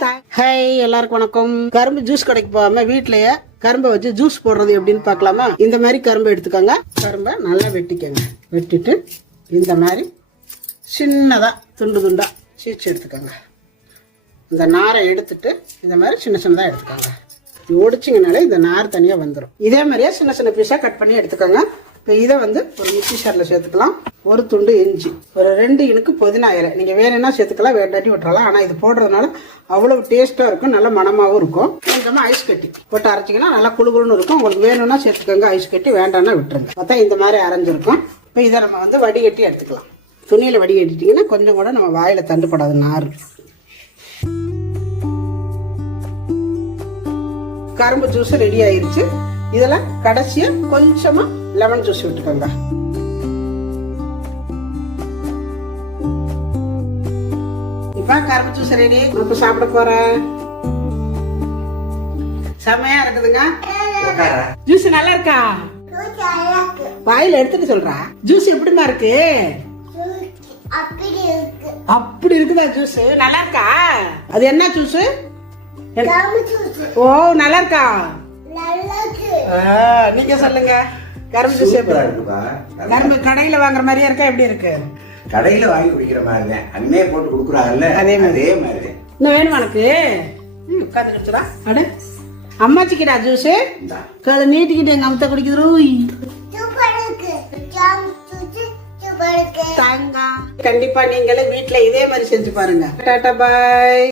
Hi, எல்லாருக்கும் வணக்கம். கரும்பு ஜூஸ் கடைக்கு போகாம வீட்லயே கரும்பை வச்சு ஜூஸ் போடுறது எப்படின்னு பார்க்கலாமா? இந்த மாதிரி கரும்பு எடுத்துக்கோங்க. கரும்பை நல்லா வெட்டிக்கோங்க. வெட்டிட்டு இந்த மாதிரி சின்னதா துண்டு துண்டா சீச்சு எடுத்துக்கோங்க. இந்த நாரை எடுத்துட்டு இந்த மாதிரி சின்ன சின்னதாக எடுத்துக்கோங்க. ஒடிச்சிங்கனாலே இந்த நார் தனியாக வந்துடும். இதே மாதிரியே சின்ன சின்ன பீஸாக கட் பண்ணி எடுத்துக்கோங்க. இப்போ இதை வந்து ஒரு மிக்சி ஷாரில் சேர்த்துக்கலாம். ஒரு துண்டு இஞ்சி, ஒரு 2 இனுக்கு புதினா இலை. நீங்கள் வேணும்னா சேர்த்துக்கலாம், வேண்டாட்டி விட்டுறலாம். ஆனால் இது போடுறதுனால அவ்வளோ டேஸ்ட்டாக இருக்கும், நல்ல மணமாகவும் இருக்கும். கொஞ்சமாக ஐஸ் கட்டி போட்டு அரைச்சிங்கன்னா நல்லா குழுகுழுன்னு இருக்கும். உங்களுக்கு வேணும்னா சேர்த்துக்கோங்க, ஐஸ் கட்டி வேண்டாம்னா விட்டுருங்க. பார்த்தா இந்த மாதிரி அரைஞ்சிருக்கும். இப்போ இதை நம்ம வந்து வடிகட்டி எடுத்துக்கலாம். துணியில் வடிகட்டிட்டிங்கன்னா கொஞ்சம் கூட நம்ம வாயில் தண்டுப்படாது நார். கரும்பு ஜூஸ் ரெடி ஆயிருச்சு. இதில் கடைசியா கொஞ்சமா லெமன் ஜூஸ் விட்டுக்கோங்க. இப்ப கரும்பு ஜூஸ் ரெடி. இப்ப சாப்பிட போறேன். செமையா இருக்குதுங்க. ஜூஸ் நல்லா இருக்கா? வாயில எடுத்துட்டு சொல்றா. ஜூஸ் எப்படிமா இருக்கு? அப்படி இருக்குதா ஜூஸ்? நல்லா இருக்கா? அது என்ன ஜூஸ்? ஓ, நல்லா இருக்கா? நீங்க சொல்லுங்க. கரும்பு ஜூஸ் கரும்பு கடையில வாங்குற மாதிரியா இருக்கா? எப்படி இருக்கு? கடையில வாங்கி குடிக்கிற மாதிரி தான். அண்ணே போட்டு கொடுக்குறாங்கல்ல, அதே மாதிரி இன்னும் வேணுமா உனக்கு? உட்காந்து குடிச்சுடா. அட அம்மாச்சிக்கிடா ஜூஸ். காலை நீட்டிக்கிட்டு எங்க அம்மா குடிக்குது. கண்டிப்பா நீங்களும் வீட்டுல இதே மாதிரி செஞ்சு பாருங்க. டாடா பாய்.